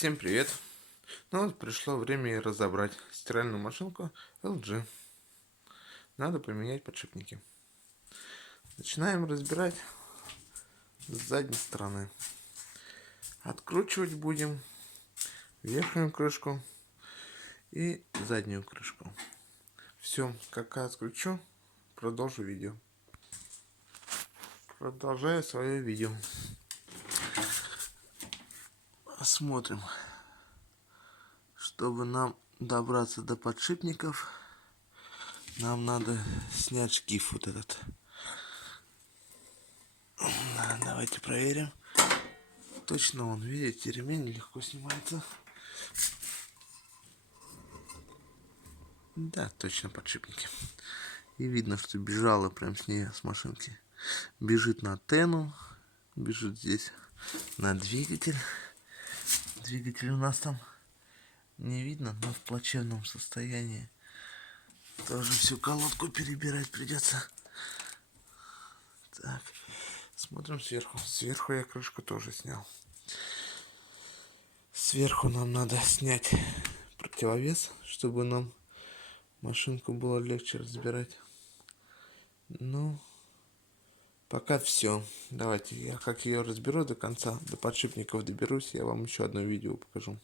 Всем привет! Ну вот пришло время и разобрать стиральную машинку LG. Надо поменять подшипники. Начинаем разбирать с задней стороны. Откручивать будем верхнюю крышку и заднюю крышку. Все, как откручу, продолжу видео. Продолжаю свое видео. Смотрим. Чтобы нам добраться до подшипников, нам надо снять шкив вот этот. Давайте проверим. Точно он, видите, ремень легко снимается. Да, точно подшипники. И видно, что бежала прям с ней, с машинки. Бежит на антенну, бежит здесь на двигатель. Двигатель у нас там не видно, но в плачевном состоянии. Тоже всю колодку перебирать придется. Так, смотрим сверху. Сверху я крышку тоже снял. Сверху нам надо снять противовес, чтобы нам машинку было легче разбирать. Ну, пока все. Давайте я как ее разберу до конца, до подшипников доберусь, я вам еще одно видео покажу.